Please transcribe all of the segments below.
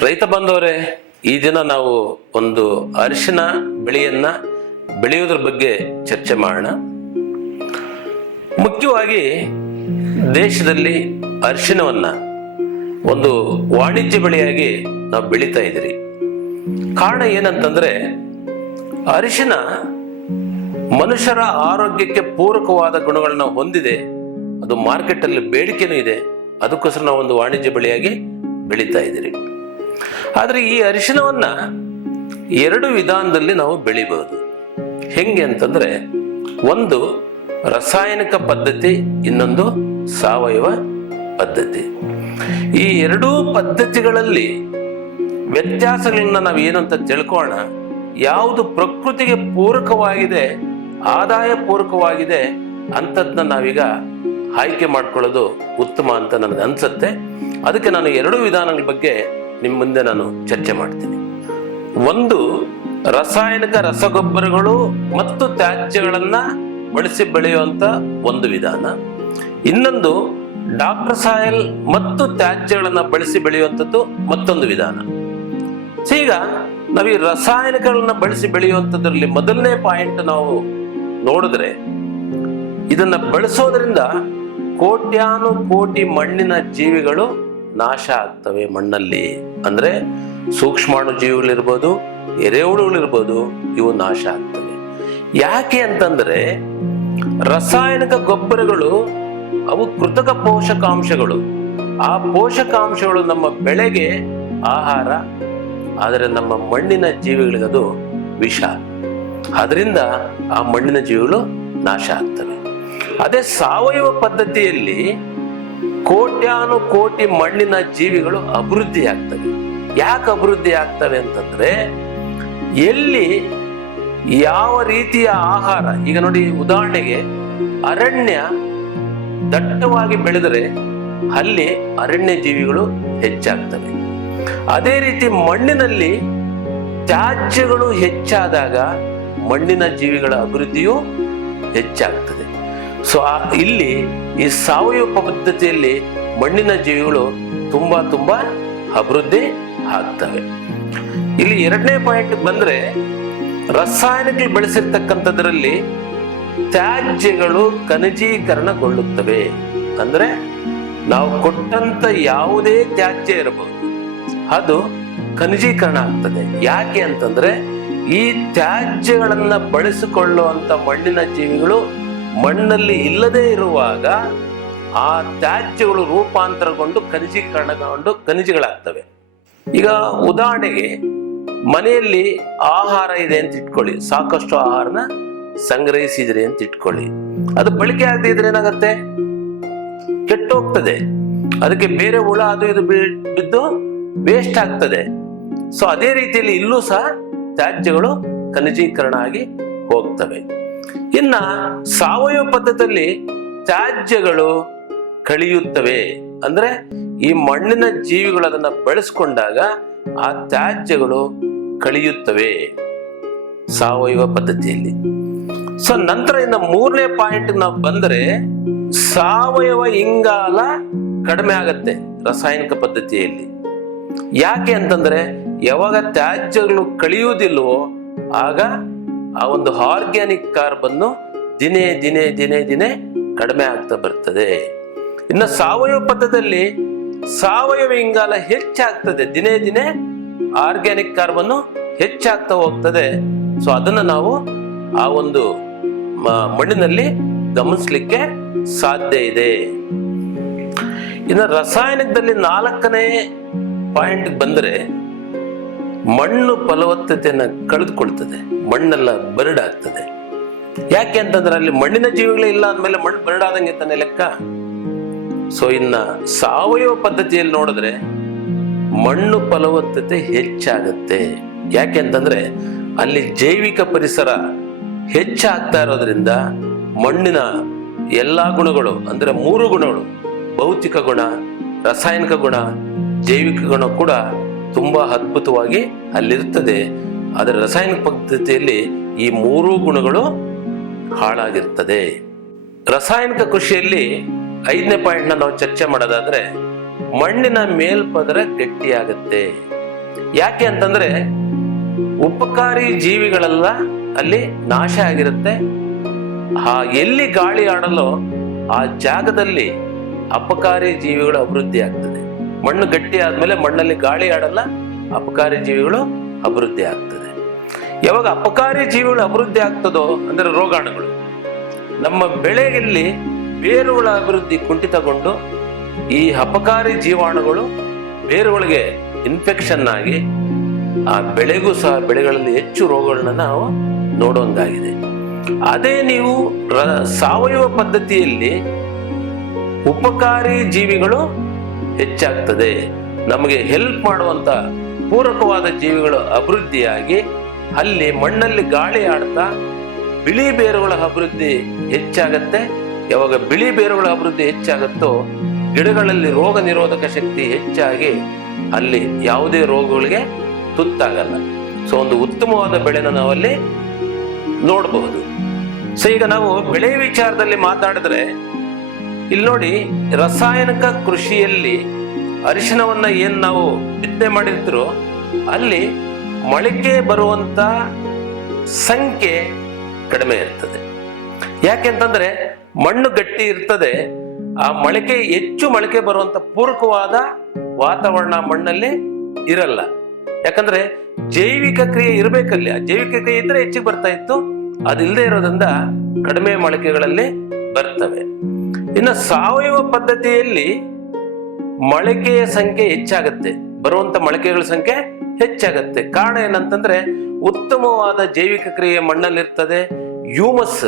ರೈತ ಬಂದವರೇ, ಈ ದಿನ ನಾವು ಒಂದು ಅರಿಶಿನ ಬೆಳೆಯನ್ನ ಬೆಳೆಯೋದ್ರ ಬಗ್ಗೆ ಚರ್ಚೆ ಮಾಡೋಣ. ಮುಖ್ಯವಾಗಿ ದೇಶದಲ್ಲಿ ಅರಿಶಿನವನ್ನ ಒಂದು ವಾಣಿಜ್ಯ ಬೆಳೆಯಾಗಿ ನಾವು ಬೆಳೀತಾ ಇದ್ದೀರಿ. ಕಾರಣ ಏನಂತಂದ್ರೆ, ಅರಿಶಿನ ಮನುಷ್ಯರ ಆರೋಗ್ಯಕ್ಕೆ ಪೂರಕವಾದ ಗುಣಗಳನ್ನ ಹೊಂದಿದೆ. ಅದು ಮಾರ್ಕೆಟ್ ಅಲ್ಲಿ ಬೇಡಿಕೆನೂ ಇದೆ. ಅದಕ್ಕೋಸ್ಕರ ನಾವು ಒಂದು ವಾಣಿಜ್ಯ ಬೆಳೆಯಾಗಿ ಬೆಳೀತಾ ಇದ್ದೀರಿ. ಆದ್ರೆ ಈ ಅರಿಶಿನವನ್ನ ಎರಡು ವಿಧಾನದಲ್ಲಿ ನಾವು ಬೆಳಿಬಹುದು. ಹೆಂಗೆ ಅಂತಂದ್ರೆ, ಒಂದು ರಾಸಾಯನಿಕ ಪದ್ಧತಿ, ಇನ್ನೊಂದು ಸಾವಯವ ಪದ್ಧತಿ. ಈ ಎರಡೂ ಪದ್ಧತಿಗಳಲ್ಲಿ ವ್ಯತ್ಯಾಸಗಳನ್ನ ನಾವು ಏನಂತ ತಿಳ್ಕೋಣ ಯಾವುದು ಪ್ರಕೃತಿಗೆ ಪೂರಕವಾಗಿದೆ, ಆದಾಯ ಪೂರಕವಾಗಿದೆ ಅಂಥದ್ದನ್ನ ನಾವೀಗ ಆಯ್ಕೆ ಮಾಡ್ಕೊಳ್ಳೋದು ಉತ್ತಮ ಅಂತ ನನಗೆ ಅನ್ಸುತ್ತೆ. ಅದಕ್ಕೆ ನಾನು ಎರಡು ವಿಧಾನಗಳ ಬಗ್ಗೆ ನಿಮ್ಮ ಮುಂದೆ ನಾನು ಚರ್ಚೆ ಮಾಡ್ತೀನಿ. ಒಂದು, ರಾಸಾಯನಿಕ ರಸಗೊಬ್ಬರಗಳು ಮತ್ತು ತ್ಯಾಜ್ಯಗಳನ್ನ ಬಳಸಿ ಬೆಳೆಯುವಂತ ಒಂದು ವಿಧಾನ. ಇನ್ನೊಂದು, ಡಾಕ್ಟರ್ ಸಾಯಲ್ ಮತ್ತು ತ್ಯಾಜ್ಯಗಳನ್ನ ಬಳಸಿ ಬೆಳೆಯುವಂಥದ್ದು ಮತ್ತೊಂದು ವಿಧಾನ. ಈಗ ನಾವು ಈ ರಾಸಾಯನಿಕಗಳನ್ನ ಬಳಸಿ ಬೆಳೆಯುವಂಥದ್ರಲ್ಲಿ ಮೊದಲನೇ ಪಾಯಿಂಟ್ ನಾವು ನೋಡಿದ್ರೆ, ಇದನ್ನ ಬಳಸೋದ್ರಿಂದ ಕೋಟ್ಯಾನು ಕೋಟಿ ಮಣ್ಣಿನ ಜೀವಿಗಳು ನಾಶ ಆಗ್ತವೆ ಮಣ್ಣಲ್ಲಿ. ಅಂದ್ರೆ ಸೂಕ್ಷ್ಮಾಣು ಜೀವಿಗಳಿರ್ಬೋದು, ಎರೆಹುಳುಗಳಿರ್ಬೋದು, ಇವು ನಾಶ ಆಗ್ತವೆ. ಯಾಕೆ ಅಂತಂದ್ರೆ ರಾಸಾಯನಿಕ ಗೊಬ್ಬರಗಳು, ಅವು ಕೃತಕ ಪೋಷಕಾಂಶಗಳು. ಆ ಪೋಷಕಾಂಶಗಳು ನಮ್ಮ ಬೆಳೆಗೆ ಆಹಾರ, ಆದರೆ ನಮ್ಮ ಮಣ್ಣಿನ ಜೀವಿಗಳಿಗದು ವಿಷ. ಅದರಿಂದ ಆ ಮಣ್ಣಿನ ಜೀವಿಗಳು ನಾಶ ಆಗ್ತವೆ. ಅದೇ ಸಾವಯವ ಪದ್ಧತಿಯಲ್ಲಿ ಕೋಟ್ಯಾನು ಕೋಟಿ ಮಣ್ಣಿನ ಜೀವಿಗಳು ಅಭಿವೃದ್ಧಿ ಆಗ್ತವೆ ಯಾಕೆ ಅಭಿವೃದ್ಧಿ ಆಗ್ತವೆ ಅಂತಂದ್ರೆ, ಎಲ್ಲಿ ಯಾವ ರೀತಿಯ ಆಹಾರ, ಈಗ ನೋಡಿ ಉದಾಹರಣೆಗೆ ಅರಣ್ಯ ದಟ್ಟವಾಗಿ ಬೆಳೆದರೆ ಅಲ್ಲಿ ಅರಣ್ಯ ಜೀವಿಗಳು ಹೆಚ್ಚಾಗ್ತವೆ. ಅದೇ ರೀತಿ ಮಣ್ಣಿನಲ್ಲಿ ತ್ಯಾಜ್ಯಗಳು ಹೆಚ್ಚಾದಾಗ ಮಣ್ಣಿನ ಜೀವಿಗಳ ಅಭಿವೃದ್ಧಿಯು ಹೆಚ್ಚಾಗ್ತದೆ. ಸೊ ಇಲ್ಲಿ ಈ ಸಾವಯವ ಪದ್ಧತಿಯಲ್ಲಿ ಮಣ್ಣಿನ ಜೀವಿಗಳು ತುಂಬಾ ತುಂಬಾ ಅಭಿವೃದ್ಧಿ ಆಗ್ತವೆ. ಇಲ್ಲಿ ಎರಡನೇ ಪಾಯಿಂಟ್ ಬಂದ್ರೆ ರಾಸಾಯನಿಕ ಬೆಳೆಸಿರ್ತಕ್ಕಂಥದ್ರಲ್ಲಿ ತ್ಯಾಜ್ಯಗಳು ಖನಿಜೀಕರಣಗೊಳ್ಳುತ್ತವೆ. ಅಂದ್ರೆ ನಾವು ಕೊಟ್ಟಂತ ಯಾವುದೇ ತ್ಯಾಜ್ಯ ಇರಬಹುದು, ಅದು ಖನಿಜೀಕರಣ ಆಗ್ತದೆ. ಯಾಕೆ ಅಂತಂದ್ರೆ ಈ ತ್ಯಾಜ್ಯಗಳನ್ನ ಬಳಸಿಕೊಳ್ಳುವಂತ ಮಣ್ಣಿನ ಜೀವಿಗಳು ಮಣ್ಣಲ್ಲಿ ಇಲ್ಲದೆ ಇರುವಾಗ ಆ ತ್ಯಾಜ್ಯಗಳು ರೂಪಾಂತರಗೊಂಡು ಖನಿಜೀಕರಣಗೊಂಡು ಖನಿಜಗಳಾಗ್ತವೆ. ಈಗ ಉದಾಹರಣೆಗೆ ಮನೆಯಲ್ಲಿ ಆಹಾರ ಇದೆ ಅಂತ ಇಟ್ಕೊಳ್ಳಿ. ಸಾಕಷ್ಟು ಆಹಾರನ ಸಂಗ್ರಹಿಸಿದ್ರಿ ಅಂತ ಇಟ್ಕೊಳ್ಳಿ. ಅದು ಬಳಕೆ ಆಗದೆ ಇದ್ರೆ ಏನಾಗತ್ತೆ? ಕೆಟ್ಟೋಗ್ತದೆ. ಅದಕ್ಕೆ ಬೇರೆ ಹುಳ ಅದು ಇದು ಬಿದ್ದು ವೇಸ್ಟ್ ಆಗ್ತದೆ. ಸೊ ಅದೇ ರೀತಿಯಲ್ಲಿ ಇಲ್ಲೂ ಸಹ ತ್ಯಾಜ್ಯಗಳು ಖನಿಜೀಕರಣ ಆಗಿ ಹೋಗ್ತವೆ. ಇನ್ನ ಸಾವಯವ ಪದ್ಧತಿಯಲ್ಲಿ ತ್ಯಾಜ್ಯಗಳು ಕಳಿಯುತ್ತವೆ. ಅಂದ್ರೆ ಈ ಮಣ್ಣಿನ ಜೀವಿಗಳು ಅದನ್ನ ಬಳಸ್ಕೊಂಡಾಗ ಆ ತ್ಯಾಜ್ಯಗಳು ಕಳಿಯುತ್ತವೆ. ಸಾವಯವ ಪದ್ಧತಿಯಲ್ಲಿ. ಸೊ ನಂತರ ಇನ್ನ ಮೂರನೇ ಪಾಯಿಂಟ್ ನಾವು ಬಂದ್ರೆ ಸಾವಯವ ಇಂಗಾಲ ಕಡಿಮೆ ಆಗತ್ತೆ ರಾಸಾಯನಿಕ ಪದ್ಧತಿಯಲ್ಲಿ. ಯಾಕೆ ಅಂತಂದ್ರೆ ಯಾವಾಗ ತ್ಯಾಜ್ಯಗಳು ಕಳಿಯುವುದಿಲ್ವೋ ಆಗ ಆ ಒಂದು ಆರ್ಗ್ಯಾನಿಕ್ ಕಾರ್ಬನ್ ದಿನೇ ದಿನೇ ದಿನೇ ದಿನೇ ಕಡಿಮೆ ಆಗ್ತಾ ಬರ್ತದೆ. ಇನ್ನು ಸಾವಯವ ಪದದಲ್ಲಿ ಸಾವಯವ ಇಂಗಾಲ ಹೆಚ್ಚಾಗ್ತದೆ. ದಿನೇ ದಿನೇ ಆರ್ಗ್ಯಾನಿಕ್ ಕಾರ್ಬನ್ ಹೆಚ್ಚಾಗ್ತಾ ಹೋಗ್ತದೆ. ಸೊ ಅದನ್ನ ನಾವು ಆ ಒಂದು ಮಣ್ಣಿನಲ್ಲಿ ಗಮನಿಸ್ಲಿಕ್ಕೆ ಸಾಧ್ಯ ಇದೆ. ಇನ್ನು ರಾಸಾಯನಿಕದಲ್ಲಿ ನಾಲ್ಕನೇ ಪಾಯಿಂಟ್ ಬಂದರೆ ಮಣ್ಣು ಫಲವತ್ತತೆಯನ್ನು ಕಳೆದುಕೊಳ್ತದೆ, ಮಣ್ಣೆಲ್ಲ ಬರಡಾಗ್ತದೆ ಯಾಕೆ ಅಂತಂದ್ರೆ ಅಲ್ಲಿ ಮಣ್ಣಿನ ಜೀವಿಗಳೇ ಇಲ್ಲ ಅಂದಮೇಲೆ ಮಣ್ಣು ಬರಡಾದಂಗೆ ತಾನೆ ಲೆಕ್ಕ? ಸೊ ಇನ್ನ ಸಾವಯವ ಪದ್ಧತಿಯಲ್ಲಿ ನೋಡಿದ್ರೆ ಮಣ್ಣು ಫಲವತ್ತತೆ ಹೆಚ್ಚಾಗತ್ತೆ. ಯಾಕೆ ಅಂತಂದ್ರೆ ಅಲ್ಲಿ ಜೈವಿಕ ಪರಿಸರ ಹೆಚ್ಚಾಗ್ತಾ ಇರೋದ್ರಿಂದ ಮಣ್ಣಿನ ಎಲ್ಲಾ ಗುಣಗಳು, ಅಂದ್ರೆ ಮೂರು ಗುಣಗಳು, ಭೌತಿಕ ಗುಣ, ರಾಸಾಯನಿಕ ಗುಣ, ಜೈವಿಕ ಗುಣ ಕೂಡ ತುಂಬಾ ಅದ್ಭುತವಾಗಿ ಅಲ್ಲಿರ್ತದೆ ಆದರೆ ರಾಸಾಯನಿಕ ಪದ್ಧತಿಯಲ್ಲಿ ಈ ಮೂರೂ ಗುಣಗಳು ಹಾಳಾಗಿರ್ತದೆ ರಾಸಾಯನಿಕ ಕೃಷಿಯಲ್ಲಿ ಐದನೇ ಪಾಯಿಂಟ್ನ ನಾವು ಚರ್ಚೆ ಮಾಡೋದಾದ್ರೆ ಮಣ್ಣಿನ ಮೇಲ್ಪದರ ಗಟ್ಟಿಯಾಗುತ್ತೆ. ಯಾಕೆ ಅಂತಂದ್ರೆ ಉಪಕಾರಿ ಜೀವಿಗಳೆಲ್ಲ ಅಲ್ಲಿ ನಾಶ ಆಗಿರುತ್ತೆ. ಆ ಎಲ್ಲಿ ಗಾಳಿ ಆಡಲೋ ಆ ಜಾಗದಲ್ಲಿ ಅಪಕಾರಿ ಜೀವಿಗಳು ಅಭಿವೃದ್ಧಿ ಆಗ್ತದೆ ಮಣ್ಣು ಗಟ್ಟಿ ಆದ್ಮೇಲೆ ಮಣ್ಣಲ್ಲಿ ಗಾಳಿ ಆಡಲ್ಲ, ಅಪಕಾರಿ ಜೀವಿಗಳು ಅಭಿವೃದ್ಧಿ ಆಗ್ತದೆ. ಯಾವಾಗ ಅಪಕಾರಿ ಜೀವಿಗಳು ಅಭಿವೃದ್ಧಿ ಆಗ್ತದೋ, ಅಂದ್ರೆ ರೋಗಾಣುಗಳು, ನಮ್ಮ ಬೆಳೆಯಲ್ಲಿ ಬೇರುಗಳ ಅಭಿವೃದ್ಧಿ ಕುಂಠಿತಗೊಂಡು ಈ ಅಪಕಾರಿ ಜೀವಾಣುಗಳು ಬೇರುಗಳಿಗೆ ಇನ್ಫೆಕ್ಷನ್ ಆಗಿ ಆ ಬೆಳೆಗೂ ಸಹ ಬೆಳೆಗಳಲ್ಲಿ ಹೆಚ್ಚು ರೋಗಗಳನ್ನ ನಾವು ನೋಡುವಂಗಾಗಿದೆ ಅದೇ ನೀವು ಸಾವಯವ ಪದ್ಧತಿಯಲ್ಲಿ ಉಪಕಾರಿ ಜೀವಿಗಳು ಹೆಚ್ಚಾಗ್ತದೆ. ನಮಗೆ ಹೆಲ್ಪ್ ಮಾಡುವಂತ ಪೂರಕವಾದ ಜೀವಿಗಳು ಅಭಿವೃದ್ಧಿಯಾಗಿ, ಅಲ್ಲಿ ಮಣ್ಣಲ್ಲಿ ಗಾಳಿ ಆಡ್ತಾ ಬಿಳಿ ಬೇರುಗಳ ಅಭಿವೃದ್ಧಿ ಹೆಚ್ಚಾಗತ್ತೆ. ಯಾವಾಗ ಬಿಳಿ ಬೇರುಗಳ ಅಭಿವೃದ್ಧಿ ಹೆಚ್ಚಾಗುತ್ತೋ, ಗಿಡಗಳಲ್ಲಿ ರೋಗ ನಿರೋಧಕ ಶಕ್ತಿ ಹೆಚ್ಚಾಗಿ ಅಲ್ಲಿ ಯಾವುದೇ ರೋಗಗಳಿಗೆ ತುತ್ತಾಗಲ್ಲ. ಸೊ ಒಂದು ಉತ್ತಮವಾದ ಬೆಳೆನ ನಾವಲ್ಲಿ ನೋಡಬಹುದು. ಸೊ ಈಗ ನಾವು ಬೆಳೆ ವಿಚಾರದಲ್ಲಿ ಮಾತಾಡಿದ್ರೆ ಇಲ್ಲಿ ನೋಡಿ, ರಾಸಾಯನಿಕ ಕೃಷಿಯಲ್ಲಿ ಅರಿಶಿನವನ್ನ ಏನ್ ನಾವು ಬಿತ್ತನೆ ಮಾಡಿದ್ರು ಅಲ್ಲಿ ಮೊಳಕೆ ಬರುವಂತ ಸಂಖ್ಯೆ ಕಡಿಮೆ ಇರ್ತದೆ. ಯಾಕೆಂತಂದ್ರೆ ಮಣ್ಣು ಗಟ್ಟಿ ಇರ್ತದೆ, ಆ ಮೊಳಕೆ, ಹೆಚ್ಚು ಮೊಳಕೆ ಬರುವಂತ ಪೂರಕವಾದ ವಾತಾವರಣ ಮಣ್ಣಲ್ಲಿ ಇರಲ್ಲ. ಯಾಕಂದ್ರೆ, ಜೈವಿಕ ಕ್ರಿಯೆ ಇರಬೇಕಲ್ಲ, ಆ ಜೈವಿಕ ಕ್ರಿಯೆ ಇದ್ರೆ ಹೆಚ್ಚಿಗೆ ಬರ್ತಾ ಇತ್ತು ಅದಿಲ್ಲದೆ ಇರೋದ್ರಿಂದ ಕಡಿಮೆ ಮೊಳಕೆಗಳಲ್ಲಿ ಬರ್ತವೆ. ಇನ್ನು ಸಾವಯವ ಪದ್ಧತಿಯಲ್ಲಿ ಮೊಳಕೆಯ ಸಂಖ್ಯೆ ಹೆಚ್ಚಾಗುತ್ತೆ. ಬರುವಂತ ಮೊಳಕೆಗಳ ಸಂಖ್ಯೆ ಹೆಚ್ಚಾಗತ್ತೆ. ಕಾರಣ ಏನಂತಂದ್ರೆ ಉತ್ತಮವಾದ ಜೈವಿಕ ಕ್ರಿಯೆ ಮಣ್ಣಲ್ಲಿರ್ತದೆ, ಹ್ಯೂಮಸ್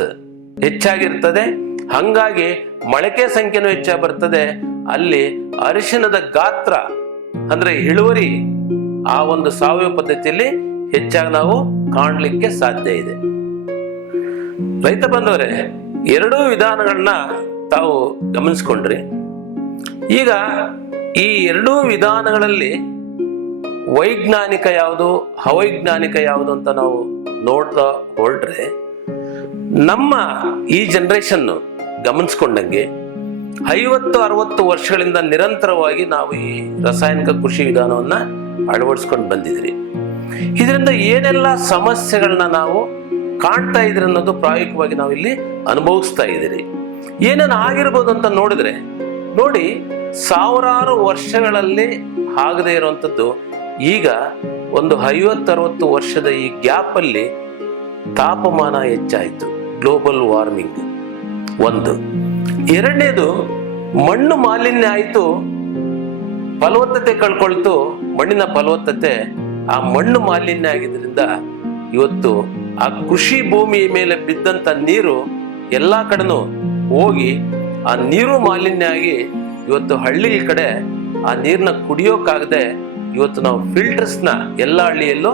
ಹೆಚ್ಚಾಗಿರ್ತದೆ. ಹಂಗಾಗಿ ಮೊಳಕೆ ಸಂಖ್ಯೆನೂ ಹೆಚ್ಚಾಗಿ ಬರ್ತದೆ. ಅಲ್ಲಿ ಅರಿಶಿನದ ಗಾತ್ರ ಅಂದ್ರೆ ಇಳುವರಿ ಆ ಒಂದು ಸಾವಯವ ಪದ್ಧತಿಯಲ್ಲಿ ಹೆಚ್ಚಾಗಿ ನಾವು ಕಾಣಲಿಕ್ಕೆ ಸಾಧ್ಯ ಇದೆ. ರೈತ ಬಂದವರೇ ಎರಡೂ ವಿಧಾನಗಳನ್ನ ತಾವು ಗಮನಿಸ್ಕೊಂಡ್ರಿ. ಈಗ ಈ ಎರಡೂ ವಿಧಾನಗಳಲ್ಲಿ ವೈಜ್ಞಾನಿಕ ಯಾವುದು, ಅವೈಜ್ಞಾನಿಕ ಯಾವುದು ಅಂತ ನಾವು ನೋಡ್ತಾ ಹೊರಟ್ರೆ, ನಮ್ಮ ಈ ಜನರೇಷನ್ ಗಮನಿಸ್ಕೊಂಡಂಗೆ ಐವತ್ತು, ಅರವತ್ತು ವರ್ಷಗಳಿಂದ ನಿರಂತರವಾಗಿ ನಾವು ಈ ರಾಸಾಯನಿಕ ಕೃಷಿ ವಿಧಾನವನ್ನ ಅಳವಡಿಸ್ಕೊಂಡು ಬಂದಿದ್ರಿ. ಇದರಿಂದ ಏನೆಲ್ಲ ಸಮಸ್ಯೆಗಳನ್ನ ನಾವು ಕಾಣ್ತಾ ಇದ್ರಿ ಅನ್ನೋದು ಪ್ರಾಯೋಗಿಕವಾಗಿ ನಾವಿಲ್ಲಿ ಅನುಭವಿಸ್ತಾ ಇದ್ದೀರಿ. ಏನೇನು ಆಗಿರ್ಬೋದು ಅಂತ ನೋಡಿದ್ರೆ, ನೋಡಿ, ಸಾವಿರಾರು ವರ್ಷಗಳಲ್ಲಿ ಆಗದೆ ಇರುವಂಥದ್ದು. ಈಗ ಒಂದು ಐವತ್ತರವತ್ತು ವರ್ಷದ ಈ ಗ್ಯಾಪ್ ಅಲ್ಲಿ ತಾಪಮಾನ ಹೆಚ್ಚಾಯಿತು, ಗ್ಲೋಬಲ್ ವಾರ್ಮಿಂಗ್. ಒಂದು. ಎರಡನೇದು, ಮಣ್ಣು ಮಾಲಿನ್ಯ ಆಯಿತು, ಫಲವತ್ತತೆ ಕಳ್ಕೊಳ್ತು, ಮಣ್ಣಿನ ಫಲವತ್ತತೆ. ಆ ಮಣ್ಣು ಮಾಲಿನ್ಯ ಆಗಿದ್ರಿಂದ ಇವತ್ತು ಆ ಕೃಷಿ ಭೂಮಿಯ ಮೇಲೆ ಬಿದ್ದಂತ ನೀರು ಎಲ್ಲಾ ಕಡೆನೂ ಹೋಗಿ ಆ ನೀರು ಮಾಲಿನ್ಯ ಆಗಿ ಇವತ್ತು ಹಳ್ಳಿ ಕಡೆ ಆ ನೀರನ್ನ ಕುಡಿಯೋಕ್ಕಾಗದೆ ಇವತ್ತು ನಾವು ಫಿಲ್ಟರ್ಸ್ನ ಎಲ್ಲ ಹಳ್ಳಿಯಲ್ಲೂ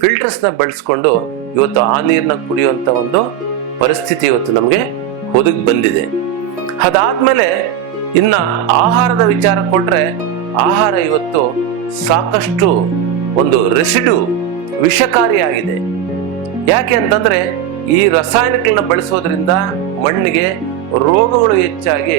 ಫಿಲ್ಟರ್ಸ್ನ ಬಳಸ್ಕೊಂಡು ಇವತ್ತು ಆ ನೀರನ್ನ ಕುಡಿಯುವಂತ ಒಂದು ಪರಿಸ್ಥಿತಿ ಇವತ್ತು ನಮಗೆ ಒದಗಿ ಬಂದಿದೆ. ಅದಾದ್ಮೇಲೆ ಇನ್ನ ಆಹಾರದ ವಿಚಾರ ಕೊಟ್ರೆ ಆಹಾರ ಇವತ್ತು ಸಾಕಷ್ಟು ಒಂದು ರೆಸಿಡು ವಿಷಕಾರಿಯಾಗಿದೆ. ಯಾಕೆ ಅಂತಂದ್ರೆ ಈ ರಾಸಾಯನಿಕಗಳನ್ನ ಬಳಸೋದ್ರಿಂದ ಮಣ್ಣಿಗೆ ರೋಗಗಳು ಹೆಚ್ಚಾಗಿ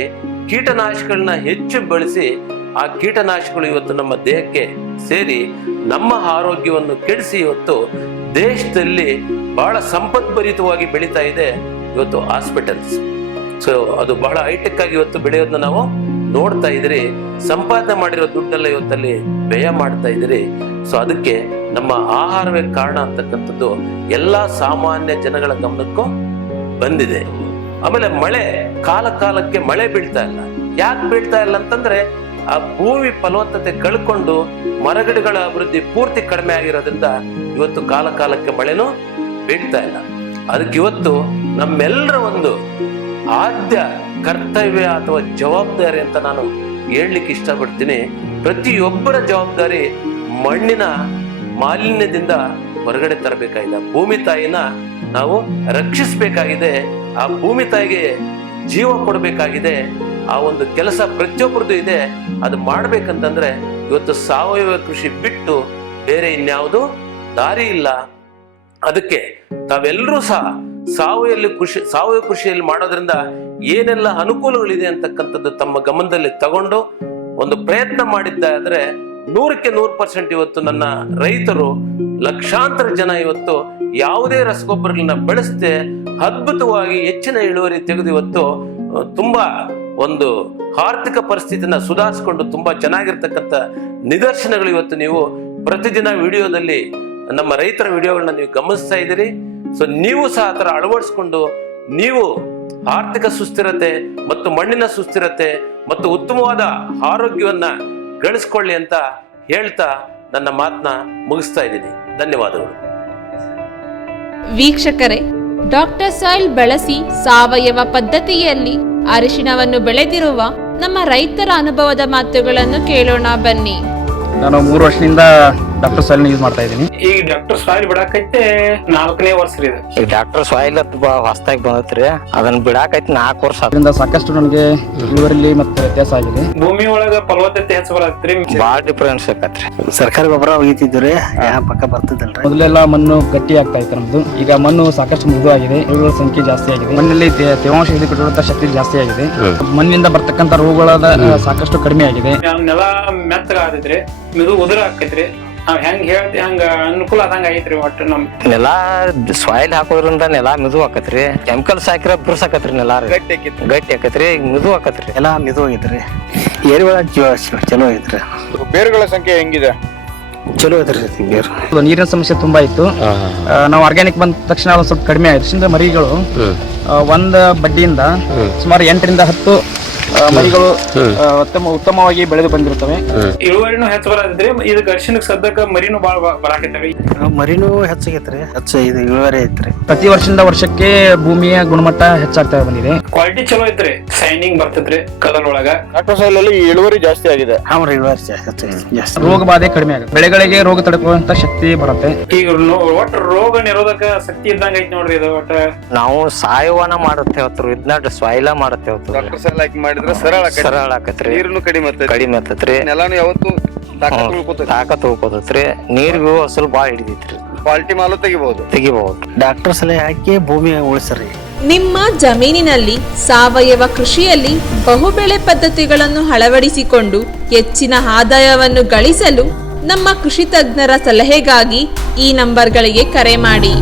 ಕೀಟನಾಶಕಗಳನ್ನ ಹೆಚ್ಚು ಬಳಸಿ ಆ ಕೀಟನಾಶಕಗಳು ಇವತ್ತು ನಮ್ಮ ದೇಹಕ್ಕೆ ಸೇರಿ ನಮ್ಮ ಆರೋಗ್ಯವನ್ನು ಕೆಡಿಸಿ ಇವತ್ತು ದೇಶದಲ್ಲಿ ಬಹಳ ಸಂಪದ್ಭರಿತವಾಗಿ ಬೆಳೀತಾ ಇದೆ ಇವತ್ತು ಹಾಸ್ಪಿಟಲ್ಸ್. ಸೊ ಅದು ಬಹಳ ಹೈಟೆಕ್ ಆಗಿ ಇವತ್ತು ಬೆಳೆಯೋದನ್ನ ನಾವು ನೋಡ್ತಾ ಇದ್ರಿ ಸಂಪಾದನೆ ಮಾಡಿರೋ ದುಡ್ಡೆಲ್ಲ ಇವತ್ತಲ್ಲಿ ವ್ಯಯ ಮಾಡ್ತಾ ಇದ್ರಿ ಸೊ ಅದಕ್ಕೆ ನಮ್ಮ ಆಹಾರವೇ ಕಾರಣ ಅಂತಕ್ಕಂಥದ್ದು ಎಲ್ಲಾ ಸಾಮಾನ್ಯ ಜನಗಳ ಗಮನಕ್ಕೂ ಬಂದಿದೆ. ಆಮೇಲೆ ಮಳೆ ಕಾಲ ಕಾಲಕ್ಕೆ ಮಳೆ ಬೀಳ್ತಾ ಇಲ್ಲ. ಯಾಕೆ ಬೀಳ್ತಾ ಇಲ್ಲ ಅಂತಂದ್ರೆ, ಆ ಭೂಮಿ ಫಲವತ್ತತೆ ಕಳ್ಕೊಂಡು ಮರಗಿಡಗಳ ಅಭಿವೃದ್ಧಿ ಪೂರ್ತಿ ಕಡಿಮೆ ಆಗಿರೋದ್ರಿಂದ ಇವತ್ತು ಕಾಲ ಕಾಲಕ್ಕೆ ಮಳೆನೂ ಬೀಳ್ತಾ ಇಲ್ಲ. ಅದಕ್ಕೆ ಇವತ್ತು ನಮ್ಮೆಲ್ಲರ ಒಂದು ಆದ್ಯ ಕರ್ತವ್ಯ ಅಥವಾ ಜವಾಬ್ದಾರಿ ಅಂತ ನಾನು ಹೇಳಲಿಕ್ಕೆ ಇಷ್ಟಪಡ್ತೀನಿ. ಪ್ರತಿಯೊಬ್ಬರ ಜವಾಬ್ದಾರಿ ಮಣ್ಣಿನ ಮಾಲಿನ್ಯದಿಂದ ಹೊರಗಡೆ ತರಬೇಕಾಗಿದೆ. ಭೂಮಿ ತಾಯಿನ ನಾವು ರಕ್ಷಿಸಬೇಕಾಗಿದೆ. ಆ ಭೂಮಿ ತಾಯಿಗೆ ಜೀವ ಕೊಡಬೇಕಾಗಿದೆ. ಆ ಒಂದು ಕೆಲಸ ಪ್ರತಿಯೊಬ್ಬರದ್ದು ಇದೆ. ಅದು ಮಾಡ್ಬೇಕಂತಂದ್ರೆ ಇವತ್ತು ಸಾವಯವ ಕೃಷಿ ಬಿಟ್ಟು ಬೇರೆ ಇನ್ಯಾವುದು ದಾರಿ ಇಲ್ಲ. ಅದಕ್ಕೆ ತಾವೆಲ್ಲರೂ ಸಹ ಸಾವಯವ ಕೃಷಿ, ಸಾವಯವ ಕೃಷಿಯಲ್ಲಿ ಮಾಡೋದ್ರಿಂದ ಏನೆಲ್ಲ ಅನುಕೂಲಗಳಿದೆ ಅಂತಕ್ಕಂಥದ್ದು ತಮ್ಮ ಗಮನದಲ್ಲಿ ತಗೊಂಡು ಒಂದು ಪ್ರಯತ್ನ ಮಾಡಿದ್ದಾದ್ರೆ ನೂರಕ್ಕೆ ನೂರು ಪರ್ಸೆಂಟ್ ಇವತ್ತು ನನ್ನ ರೈತರು ಲಕ್ಷಾಂತರ ಜನ ಇವತ್ತು ಯಾವುದೇ ರಸಗೊಬ್ಬರಗಳನ್ನ ಬಳಸದೆ ಅದ್ಭುತವಾಗಿ ಹೆಚ್ಚಿನ ಇಳುವರಿ ತೆಗೆದು ಇವತ್ತು ತುಂಬಾ ಒಂದು ಆರ್ಥಿಕ ಪರಿಸ್ಥಿತಿನ ಸುಧಾರಿಸಿಕೊಂಡು ತುಂಬಾ ಚೆನ್ನಾಗಿರ್ತಕ್ಕಂಥ ನಿದರ್ಶನಗಳು ಇವತ್ತು ನೀವು ಪ್ರತಿದಿನ ವಿಡಿಯೋದಲ್ಲಿ, ನಮ್ಮ ರೈತರ ವಿಡಿಯೋಗಳನ್ನ ನೀವು ಗಮನಿಸ್ತಾ ಇದ್ದೀರಿ. ಸೊ ನೀವು ಸಹ ಆ ಥರ ಅಳವಡಿಸ್ಕೊಂಡು ನೀವು ಆರ್ಥಿಕ ಸುಸ್ಥಿರತೆ ಮತ್ತು ಮಣ್ಣಿನ ಸುಸ್ಥಿರತೆ ಮತ್ತು ಉತ್ತಮವಾದ ಆರೋಗ್ಯವನ್ನ ಗಳಿಸ್ಕೊಳ್ಳಿ ಅಂತ ಹೇಳ್ತಾ ನನ್ನ ಮಾತನ್ನ ಮುಗಿಸ್ತಾ ಇದ್ದೀನಿ. ಧನ್ಯವಾದಗಳು. ವೀಕ್ಷಕರೇ, ಡಾಕ್ಟರ್ ಸಾಯಿಲ್ ಬಳಸಿ ಸಾವಯವ ಪದ್ಧತಿಯಲ್ಲಿ ಅರಿಶಿಣವನ್ನು ಬೆಳೆದಿರುವ ನಮ್ಮ ರೈತರ ಅನುಭವದ ಮಾತುಗಳನ್ನು ಕೇಳೋಣ ಬನ್ನಿ. ನಾನು ಮೂರು ವರ್ಷದಿಂದ ಡಾಕ್ಟರ್ ಸಾಯಿಲ್ ಯೂಸ್ ಮಾಡ್ತಾ ಇದ್ದೀನಿ. ಈಗ ಡಾಕ್ಟರ್ ಸಾಯಿಲ್ ಬಿಡಾಕೈತೆ ನಾಲ್ಕನೇ ವರ್ಷ ರೀ ಇದು. ಈಗ ಡಾಕ್ಟರ್ ಸಾಯಿಲ್ ತುಂಬಾ ಹೊಸದಾಗಿ ಬಂದೈತ್ರಿ ಅದನ್ನ ಬಿಡಾಕೈತಿ ನಾಲ್ಕು ವರ್ಷ. ಅದರಿಂದ ಸಾಕಷ್ಟು ನನಗೆ ಇಳುವರಿಲಿ ಮತ್ತೆ ವ್ಯತ್ಯಾಸ ಆಗಿದೆ. ಭೂಮಿ ಒಳಗ ಫಲವತ್ತತೆ ಹೆಚ್ಚು ಬರತ್ರಿ ಬಾಳ ಡಿಫರೆನ್ಸ್ ಆಕತ್ರಿ. ಸರ್ಕಾರಿ ಗೊಬ್ಬರ ಒಗಿತಿದ್ರಿ ಯಾ ಪಕ್ಕ ಬರ್ತದಲ್ಲ ಮೊದಲೆಲ್ಲ ಮಣ್ಣು ಗಟ್ಟಿ ಆಗ್ತಾ ಇತ್ತು ನಮ್ದು. ಈಗ ಮಣ್ಣು ಸಾಕಷ್ಟು ಮೃದು ಆಗಿದೆ ಇಳುವರಿ ಸಂಖ್ಯೆ ಜಾಸ್ತಿ ಆಗಿದೆ. ಮಣ್ಣಲ್ಲಿ ತೇವಾಂಶ ಹಿಡಿದುಕೊಳ್ಳುವಂತ ಶಕ್ತಿ ಜಾಸ್ತಿ ಆಗಿದೆ. ಮಣ್ಣಿನಿಂದ ಬರ್ತಕ್ಕಂತ ರೋಗಗಳಾದ ಆ, ಸಾಕಷ್ಟು ಕಡಿಮೆ ಆಗಿದೆ. ನೆಲ ಮೆತ್ತಗಾದ್ರೆ ಮಿದು ಉದುರ ಆಕೈತ್ರಿ ನಾವ್ ಹೆಂಗ್ ಹೇಳ್ತಿ ಹಂಗ ಅನುಕೂಲ ಆದಂಗ ಐತ್ರಿ ಒಟ್ಟು ನಮ್ ನೆಲ ಸಾಯಿಲ್ ಹಾಕೋದ್ರಿಂದ ನೆಲ ಮಿದು ಆಕತ್ರಿ. ಕೆಮಿಕಲ್ಸ್ ಹಾಕಿರ ಬಿರ್ಸಾಕತ್ರಿ ನೆಲ ರೀ. ಗಟ್ಟಿ ಆಕತ್ರಿ. ಈಗ ಮಿದು ಆಕತ್ರಿ. ನೆಲ ಮಿದು ಆಗೈತ್ರಿ. ಏರಿಗಳ ಚಲೋ ಐತ್ರಿ ಬೇರುಗಳ ಸಂಖ್ಯೆ ಹೆಂಗಿದೆ? ಚಲೋ ಐತ್ರಿ ಬೇರು. ನೀರಿನ ಸಮಸ್ಯೆ ತುಂಬಾ ಇತ್ತು. ನಾವು ಆರ್ಗ್ಯಾನಿಕ್ ಬಂದ ತಕ್ಷಣ ಒಂದು ಸ್ವಲ್ಪ ಕಡಿಮೆ ಆಯ್ತು. ಮರಿಗಳು ಒಂದ್ ಬಡ್ಡಿಯಿಂದ ಸುಮಾರು ಎಂಟರಿಂದ ಹತ್ತು ಮರಿಗಳು ಉತ್ತಮ ಉತ್ತಮವಾಗಿ ಬೆಳೆದು ಬಂದಿರುತ್ತವೆ. ಇಳುವರಿನೂ ಹೆಚ್ಚು ಬರತೈತ್ರಿ ಇದು ಅರಿಶಿನಕ್ ಸದ್ಯಕ್ಕ ಮರಿನೂ ಬಾಳ ಬರಾಕೈತ್ರಿ ಮರಿನೂ ಹೆಚ್ಚಾಗೈತ್ರಿ ಹೆಚ್ಚು ಇದು ಇಳುವರಿ ಐತ್ರಿ. ಪ್ರತಿ ವರ್ಷದಿಂದ ವರ್ಷಕ್ಕೆ ಭೂಮಿಯ ಗುಣಮಟ್ಟ ಹೆಚ್ಚಾಗ್ತಾ ಬಂದಿದೆ. ಕ್ವಾಲಿಟಿ ಚಲೋ ಐತ್ರಿ ಸೈನಿಂಗ್ ಬರ್ತೈತ್ರಿ ಕಲರ್ ಒಳಗ. ಡಾಕ್ಟರ್ ಸೈಲ್ ಅಲ್ಲಿ ಇಳುವರಿ ಜಾಸ್ತಿ ಆಗಿದೆ. ಹಾಂ ಇಳುವರಿ ಜಾಸ್ತಿ. ರೋಗ ಬಾಧೆ ಕಡಿಮೆ ಆಗುತ್ತೆ. ಬೆಳೆಗಳಿಗೆ ರೋಗ ತಡೆಕುವಂತ ಶಕ್ತಿ ಬರುತ್ತೆ. ಈಗ ಒಟ್ಟು ರೋಗ ನಿರೋಧಕ ಶಕ್ತಿ ಇದ್ದಂಗ ಐತಿ ನೋಡ್ರಿ ಇದು ಒಟ್ಟ. ನಾವು ಸಾಯವನ ಮಾಡುತ್ತೆ ಹೊತ್ರು ಇದನ್ನ ಸಾಯಿಲ ಮಾಡುತ್ತೆ ಹೊತ್ತು ಡಾಕ್ಟರ್ ಸಾಯಿಲ್ ಹಾಕಿ ಮಾಡಿದ್ರೆ ಸರಳ ಆಕೈತಿ. ಸರಳ ಆಕತ್ರಿ. ನೀರನ್ನು ಕಡಿಮೆ ಆಕೈತಿ. ಕಡಿಮೆ ಆತತ್ರಿ. ನೆಲಾನು ಯಾವತ್ತು ತಾಕತ್ ಉಳ್ಕೊತೈತಿ. ತಾಕತ್ ಹೋಗ್ಕೋತತ್ರಿ ನೀರಿಗೂ ಅಸಲು ಬಾಳ ಹಿಡಿದೈತ್ರಿ. ಕ್ವಾಲಿಟಿ ಮಾಲು ತೆಗಿಬಹುದು ತೆಗಿಬಹುದು ಡಾಕ್ಟರ್ ಸಲಹೆ ಹಾಕಿ ಭೂಮಿ ಉಳಿಸ್ರಿ. ನಿಮ್ಮ ಜಮೀನಿನಲ್ಲಿ ಸಾವಯವ ಕೃಷಿಯಲ್ಲಿ ಬಹುಬೆಳೆ ಪದ್ಧತಿಗಳನ್ನು ಅಳವಡಿಸಿಕೊಂಡು ಹೆಚ್ಚಿನ ಆದಾಯವನ್ನು ಗಳಿಸಲು ನಮ್ಮ ಕೃಷಿ ತಜ್ಞರ ಸಲಹೆಗಾಗಿ ಈ ನಂಬರ್ಗಳಿಗೆ ಕರೆ ಮಾಡಿ.